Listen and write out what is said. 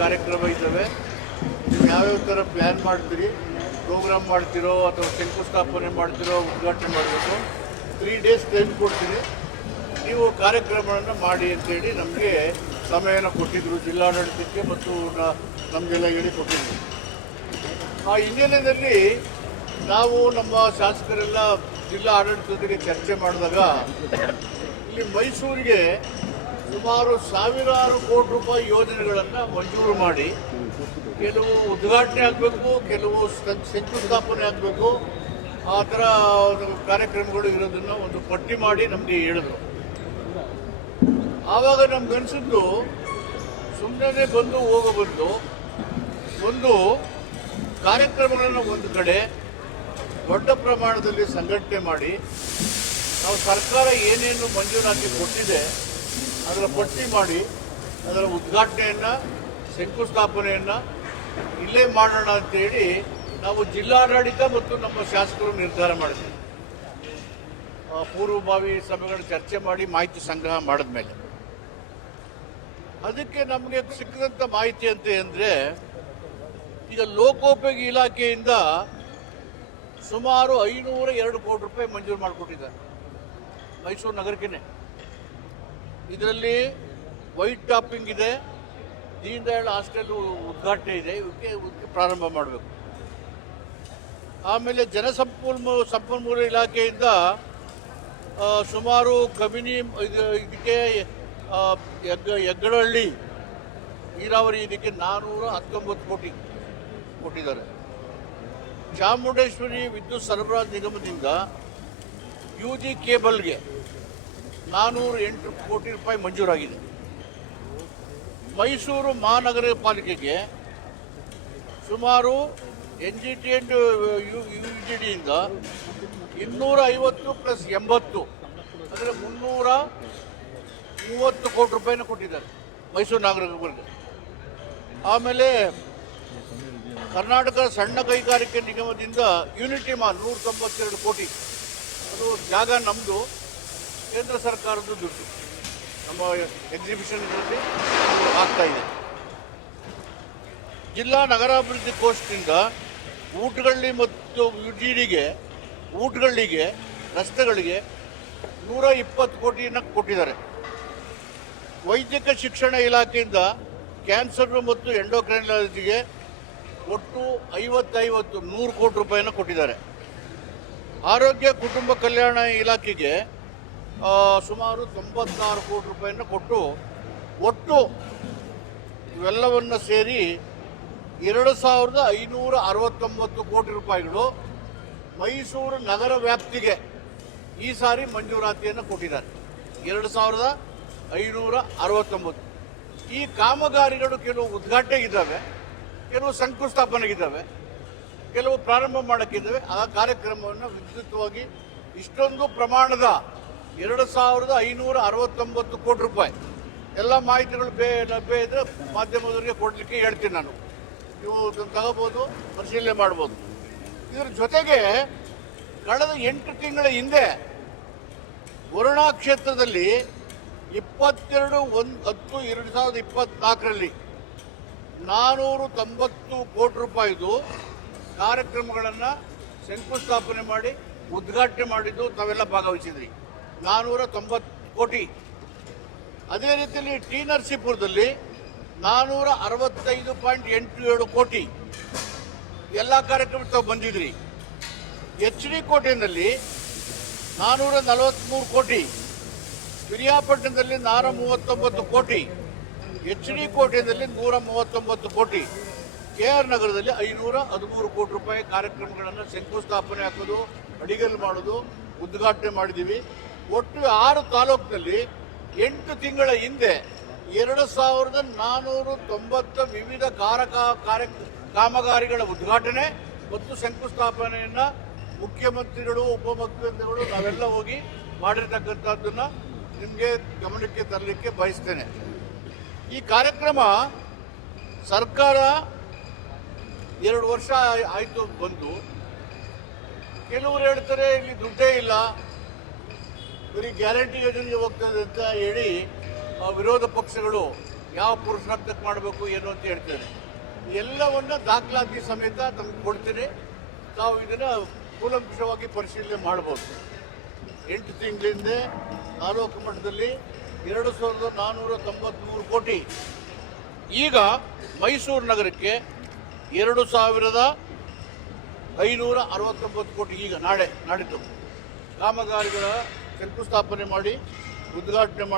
ಕಾರ್ಯಕ್ರಮ ಇದ್ದಾವೆ. ನೀವು ಯಾವ್ಯಾವ ಥರ ಪ್ಲ್ಯಾನ್ ಮಾಡ್ತೀರಿ, ಪ್ರೋಗ್ರಾಮ್ ಮಾಡ್ತಿರೋ ಅಥವಾ ಶಂಕುಸ್ಥಾಪನೆ ಮಾಡ್ತಿರೋ, ಉದ್ಘಾಟನೆ ಮಾಡಬೇಕು, 3 ಡೇಸ್ ಟೈಮ್ ಕೊಡ್ತೀನಿ, ನೀವು ಕಾರ್ಯಕ್ರಮಗಳನ್ನು ಮಾಡಿ ಅಂತೇಳಿ ನಮಗೆ ಸಮಯನ ಕೊಟ್ಟಿದ್ದರು ಜಿಲ್ಲಾಡಳಿತಕ್ಕೆ ಮತ್ತು ನಮಗೆಲ್ಲ ಹೇಳಿ ಕೊಟ್ಟಿದ್ದರು. ಆ ಹಿನ್ನೆಲೆಯಲ್ಲಿ ನಾವು ನಮ್ಮ ಶಾಸಕರೆಲ್ಲ ಜಿಲ್ಲಾ ಆಡಳಿತದೊಂದಿಗೆ ಚರ್ಚೆ ಮಾಡಿದಾಗ ಇಲ್ಲಿ ಮೈಸೂರಿಗೆ ಸುಮಾರು ಸಾವಿರಾರು ಕೋಟಿ ರೂಪಾಯಿ ಯೋಜನೆಗಳನ್ನು ಮಂಜೂರು ಮಾಡಿ ಕೆಲವು ಉದ್ಘಾಟನೆ ಆಗಬೇಕು, ಕೆಲವು ಶಂಕುಸ್ಥಾಪನೆ ಆಗಬೇಕು, ಆ ಥರ ಕಾರ್ಯಕ್ರಮಗಳು ಇರೋದನ್ನು ಒಂದು ಪಟ್ಟಿ ಮಾಡಿ ನಮಗೆ ಹೇಳಿದ್ರು. ಆವಾಗ ನಮ್ಗನ್ಸಿದ್ದು ಸುಮ್ಮನೆ ಬಂದು ಹೋಗಬಂದು ಒಂದು ಕಾರ್ಯಕ್ರಮಗಳನ್ನು ಒಂದು ಕಡೆ ದೊಡ್ಡ ಪ್ರಮಾಣದಲ್ಲಿ ಸಂಘಟನೆ ಮಾಡಿ ನಾವು ಸರ್ಕಾರ ಏನೇನು ಮಂಜೂರಾತಿ ಕೊಟ್ಟಿದೆ ಅದರ ಪಟ್ಟಿ ಮಾಡಿ ಅದರ ಉದ್ಘಾಟನೆಯನ್ನು ಶಂಕುಸ್ಥಾಪನೆಯನ್ನು ಇಲ್ಲೇ ಮಾಡೋಣ ಅಂತೇಳಿ ನಾವು ಜಿಲ್ಲಾಡಳಿತ ಮತ್ತು ನಮ್ಮ ಶಾಸಕರು ನಿರ್ಧಾರ ಮಾಡಿದ್ವಿ. ಪೂರ್ವಭಾವಿ ಸಭೆಗಳು ಚರ್ಚೆ ಮಾಡಿ ಮಾಹಿತಿ ಸಂಗ್ರಹ ಮಾಡಿದ ಮೇಲೆ ಅದಕ್ಕೆ ನಮಗೆ ಸಿಕ್ಕಿದಂಥ ಮಾಹಿತಿ ಅಂತ ಅಂದರೆ, ಈಗ ಲೋಕೋಪಯೋಗಿ ಇಲಾಖೆಯಿಂದ ಸುಮಾರು 502 ಕೋಟಿ ರೂಪಾಯಿ ಮಂಜೂರು ಮಾಡಿಕೊಟ್ಟಿದ್ದಾರೆ ಮೈಸೂರು ನಗರಕ್ಕೆ. ಇದರಲ್ಲಿ ವೈಟ್ ಟಾಪಿಂಗ್ ಇದೆ, ದೀನ್ ದಯಾಳ್ ಹಾಸ್ಟೆಲ್ ಉದ್ಘಾಟನೆ ಇದೆ, ಇವಕ್ಕೆ ಪ್ರಾರಂಭ ಮಾಡಬೇಕು. ಆಮೇಲೆ ಸಂಪನ್ಮೂಲ ಇಲಾಖೆಯಿಂದ ಸುಮಾರು ಕಬಿನಿ ಇದಕ್ಕೆ ಹೆಗ್ಗಳಹಳ್ಳಿ ನೀರಾವರಿ ಇದಕ್ಕೆ 419 ಕೋಟಿ ಕೊಟ್ಟಿದ್ದಾರೆ. ಚಾಮುಂಡೇಶ್ವರಿ ವಿದ್ಯುತ್ ಸರಬರಾಜು ನಿಗಮದಿಂದ UG ಕೇಬಲ್ಗೆ 408 ಕೋಟಿ ರೂಪಾಯಿ ಮಂಜೂರಾಗಿದೆ. ಮೈಸೂರು ಮಹಾನಗರ ಪಾಲಿಕೆಗೆ ಸುಮಾರು NGT ಅಂಡ್ UGDಯಿಂದ 250 ಪ್ಲಸ್ 80 ಅಂದರೆ 330 ಕೋಟಿ ರೂಪಾಯಿನ ಕೊಟ್ಟಿದ್ದಾರೆ ಮೈಸೂರು ನಗರಕ್ಕೆ. ಆಮೇಲೆ ಕರ್ನಾಟಕ ಸಣ್ಣ ಕೈಗಾರಿಕೆ ನಿಗಮದಿಂದ ಯೂನಿಟಿ ಮಾಲ್ 192 ಕೋಟಿ, ಅದು ಜಾಗ ನಮ್ಮದು, ಕೇಂದ್ರ ಸರ್ಕಾರದ ದುಡ್ಡು ನಮ್ಮ ಎಕ್ಸಿಬಿಷನ್ ಇದರಲ್ಲಿ ಆಗ್ತಾ ಇದೆ. ಜಿಲ್ಲಾ ನಗರಾಭಿವೃದ್ಧಿ ಕೋಶದಿಂದ ಊಟಗಳ್ಳಿ ಮತ್ತು UGDಗೆ ಊಟಗಳ್ಳಿಗೆ ರಸ್ತೆಗಳಿಗೆ 120 ಕೋಟಿಯನ್ನು ಕೊಟ್ಟಿದ್ದಾರೆ. ವೈದ್ಯಕ ಶಿಕ್ಷಣ ಇಲಾಖೆಯಿಂದ ಕ್ಯಾನ್ಸರ್ ಮತ್ತು ಎಂಡೋಕ್ರೈನಾಲಜಿಗೆ ಒಟ್ಟು 100 ಕೋಟಿ ರೂಪಾಯಿನ ಕೊಟ್ಟಿದ್ದಾರೆ. ಆರೋಗ್ಯ ಕುಟುಂಬ ಕಲ್ಯಾಣ ಇಲಾಖೆಗೆ ಸುಮಾರು 96 ಕೋಟಿ ರೂಪಾಯಿನ ಕೊಟ್ಟು ಒಟ್ಟು ಇವೆಲ್ಲವನ್ನು ಸೇರಿ 2569 ಕೋಟಿ ರೂಪಾಯಿಗಳು ಮೈಸೂರು ನಗರ ವ್ಯಾಪ್ತಿಗೆ ಈ ಸಾರಿ ಮಂಜೂರಾತಿಯನ್ನು ಕೊಟ್ಟಿದ್ದಾರೆ. 2569. ಈ ಕಾಮಗಾರಿಗಳು ಕೆಲವು ಉದ್ಘಾಟನೆಗಿದ್ದಾವೆ, ಕೆಲವು ಶಂಕುಸ್ಥಾಪನೆಗಿದ್ದಾವೆ, ಕೆಲವು ಪ್ರಾರಂಭ ಮಾಡೋಕ್ಕಿದ್ದಾವೆ. ಆ ಕಾರ್ಯಕ್ರಮವನ್ನು ವಿದ್ಯುತ್ವಾಗಿ ಇಷ್ಟೊಂದು ಪ್ರಮಾಣದ 2569 ಕೋಟಿ ರೂಪಾಯಿ ಎಲ್ಲ ಮಾಹಿತಿಗಳು ಲಭ್ಯ ಇದ್ದರೆ ಮಾಧ್ಯಮದವರಿಗೆ ಕೊಡಲಿಕ್ಕೆ ಹೇಳ್ತೀನಿ ನಾನು. ನೀವು ತಗೋಬೋದು, ಪರಿಶೀಲನೆ ಮಾಡ್ಬೋದು. ಇದರ ಜೊತೆಗೆ ಕಳೆದ 8 ತಿಂಗಳ ಹಿಂದೆ ವರುಣಾ ಕ್ಷೇತ್ರದಲ್ಲಿ 22/10/2024 490 ಕೋಟಿ ರೂಪಾಯಿದು ಕಾರ್ಯಕ್ರಮಗಳನ್ನು ಶಂಕುಸ್ಥಾಪನೆ ಮಾಡಿ ಉದ್ಘಾಟನೆ ಮಾಡಿದ್ದು ತಾವೆಲ್ಲ ಭಾಗವಹಿಸಿದ್ರಿ. 490 ಕೋಟಿ. ಅದೇ ರೀತಿಯಲ್ಲಿ ಟಿ ನರಸೀಪುರದಲ್ಲಿ 465.87 ಕೋಟಿ ಎಲ್ಲ ಕಾರ್ಯಕ್ರಮಕ್ಕೆ ತಾವು ಬಂದಿದ್ರಿ. HD ಕೋಟೆಯಲ್ಲಿ 443 ಕೋಟಿ, ಪಿರಿಯಾಪಟ್ಟಣದಲ್ಲಿ 439 ಕೋಟಿ, HD ಕೋಟೆಯಲ್ಲಿ 139 ಕೋಟಿ, KR ನಗರದಲ್ಲಿ 513 ಕೋಟಿ ರೂಪಾಯಿ ಕಾರ್ಯಕ್ರಮಗಳನ್ನು ಶಂಕುಸ್ಥಾಪನೆ ಹಾಕೋದು, ಅಡಿಗಲ್ಲು ಮಾಡೋದು, ಉದ್ಘಾಟನೆ ಮಾಡಿದ್ದೀವಿ. ಒಟ್ಟು 6 ತಾಲೂಕಿನಲ್ಲಿ 8 ತಿಂಗಳ ಹಿಂದೆ 2490 ವಿವಿಧ ಕಾಮಗಾರಿಗಳ ಉದ್ಘಾಟನೆ ಮತ್ತು ಶಂಕುಸ್ಥಾಪನೆಯನ್ನು ಮುಖ್ಯಮಂತ್ರಿಗಳು, ಉಪಮುಖ್ಯಮಂತ್ರಿಗಳು ನಾವೆಲ್ಲ ಹೋಗಿ ಮಾಡಿರ್ತಕ್ಕಂಥದ್ದನ್ನು ನಿಮಗೆ ಗಮನಕ್ಕೆ ತರಲಿಕ್ಕೆ ಬಯಸ್ತೇನೆ. ಈ ಕಾರ್ಯಕ್ರಮ ಸರ್ಕಾರ 2 ವರ್ಷ ಆಯಿತು ಬಂದು, ಕೆಲವರು ಹೇಳ್ತಾರೆ ಇಲ್ಲಿ ದುಡ್ಡೇ ಇಲ್ಲ, ಬರೀ ಗ್ಯಾರಂಟಿ ಯೋಜನೆಗೆ ಹೋಗ್ತದೆ ಅಂತ ಹೇಳಿ ವಿರೋಧ ಪಕ್ಷಗಳು ಯಾವ ಪುರುಷಾರ್ಥಕ್ಕೆ ಮಾಡಬೇಕು ಏನು ಅಂತ ಹೇಳ್ತೇನೆ. ಎಲ್ಲವನ್ನ ದಾಖಲಾತಿ ಸಮೇತ ತಮಗೆ ಕೊಡ್ತೀನಿ. ತಾವು ಇದನ್ನು ಕೂಲಂಕಷವಾಗಿ ಪರಿಶೀಲನೆ ಮಾಡ್ಬೋದು. 8 ತಿಂಗಳಿಂದ ತಾಲೂಕು ಮಟ್ಟದಲ್ಲಿ 2,493 ಕೋಟಿ, ಈಗ ಮೈಸೂರು ನಗರಕ್ಕೆ 2,569 ಕೋಟಿ, ಈಗ ನಾಡಿದ್ದು ಕಾಮಗಾರಿಗಳ ಶಂಕುಸ್ಥಾಪನೆ ಮಾಡಿ ಉದ್ಘಾಟನೆ ಮಾಡಿ